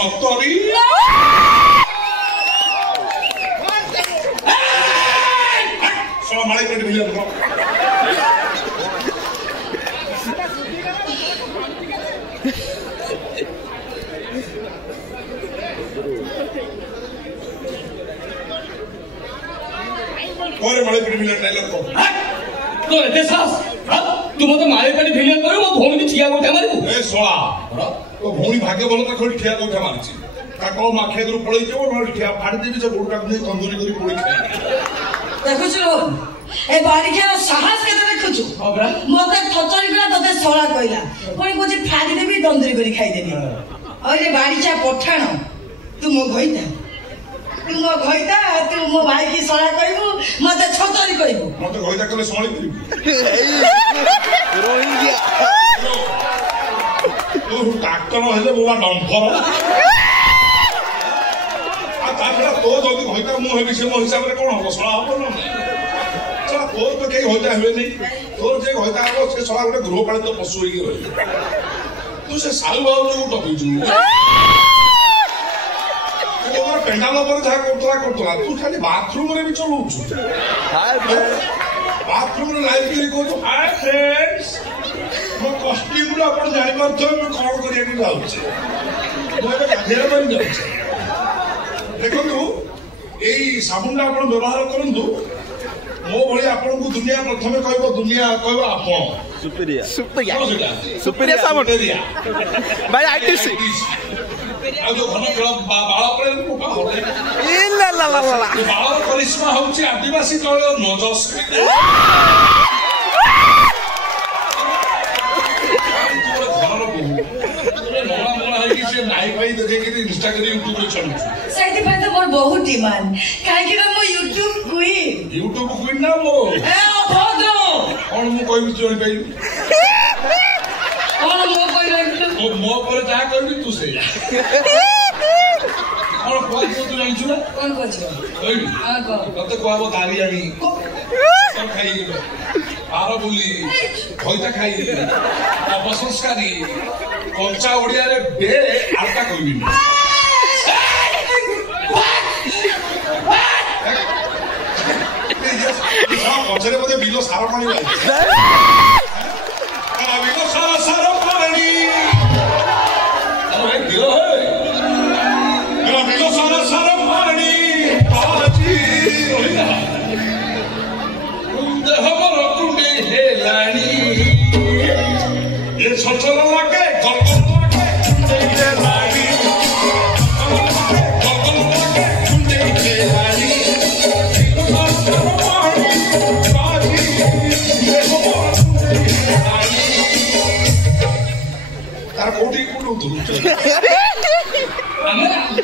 ସତରୀ ଶଳା ମାଳି ପେଟ ଭିଜା कोरे माळे पेट भिजा डायलॉग को तो एते सास तू मते माळे पेट भिजा करे मो भौणी ठिया गोठा मारिबु ए सोळा तो भौणी भाग्य बोल त खोल ठिया गोठा मारिछि ताको माखे गुरु पळै जेबो न ठिया फाड़ देबी से गोठा ने तंदूरी करी पोड़ी खाइ देखुछु ए बाड़ी के साहस के देखुछु मते थचरी गला तते सोळा कइला कोइ कोछि फाड़ी देबी तंदूरी करी खाइ देबी अरे बाड़ी चा पठाण तू मो घइता तू मो भाई की सोळा कइबू मते छतरी कइबू मते घइता कले सोळी करिबू रोई गया तू डॉक्टर हेले बोबा डंफर आ ताकरा तो जदी घइता मु हेबी से मो हिसाब रे कोन हो सोळा हो न सोळा तो केई होता हुए नहीं तोर जे घइता हो से सोळा गोटे गृहपालित पशु होई रही तू से सालू बाबू जो टपिजु पेंडाल पर जहाँ करतला तू खाली बाथरूम रे भी चलौछु बाथरूम रे लाइव के को हाय फ्रेंड्स मो कॉस्ट्यूम रो अपन जानि परथो मैं कोन करिया के जाउछे मैं गाधेर बन जाउछे देखंतु एई साबुनटा अपन व्यवहार करंतु मो भली आपन को दुनिया प्रथमे कहबो दुनिया कहबो आपन सुपरिया साबुन भाई आईटीसी आ जो घन खेल बाळ पळे पोका होले इला ला ला ला बाळ करिश्मा होउची आदिवासी तळ नजस यूट्यूब मोर बहुत डिमांड काहे मो यूट्यूब क्वीन ना मो ए अभद्र कोन मु कहबी जोइ पाइलु कोन मो कहबी मो पर जा कहबी तू से कोन कोइ तू जानिछु ना कोन कहछु कहबी हां को कते कहबो दाली आनी सब खाई आरो बुली खइता खाई अपसंस्कारी कंचा ओडिया रे बे आलका कहबी पछरे बोधे बिलो सार पानी बिलो सार पानी अरे बिलो है बिलो सार पानी बाजी कुंदे हमर कुंडे हेलानी ये छछल लागे गलगल लागे कुंडे हेलानी गलगल लागे कुंडे हेलानी तार कोठी कोठो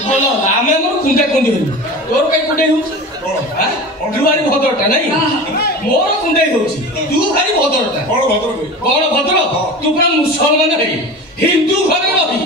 ଭଲ ଆମେ ଆମର କୁଣ୍ଡା କୁଣ୍ଡି ହେଲୁ ତୋର କାଇଁ କୁଣ୍ଡେଇ ହଉଛି ତୁ ଭାରି ଭଦ୍ରଟା ନାଇଁ ମୋର କୁଣ୍ଡେଇ ହଉଛି ତୁ ଭାରି ଭଦ୍ରଟା କଣ ଭଦ୍ର କଣ ଭଦ୍ର ତୁ ପୁରା ମୁସଲମାନ ହେଇ ହିନ୍ଦୁ ଘରେ ରହି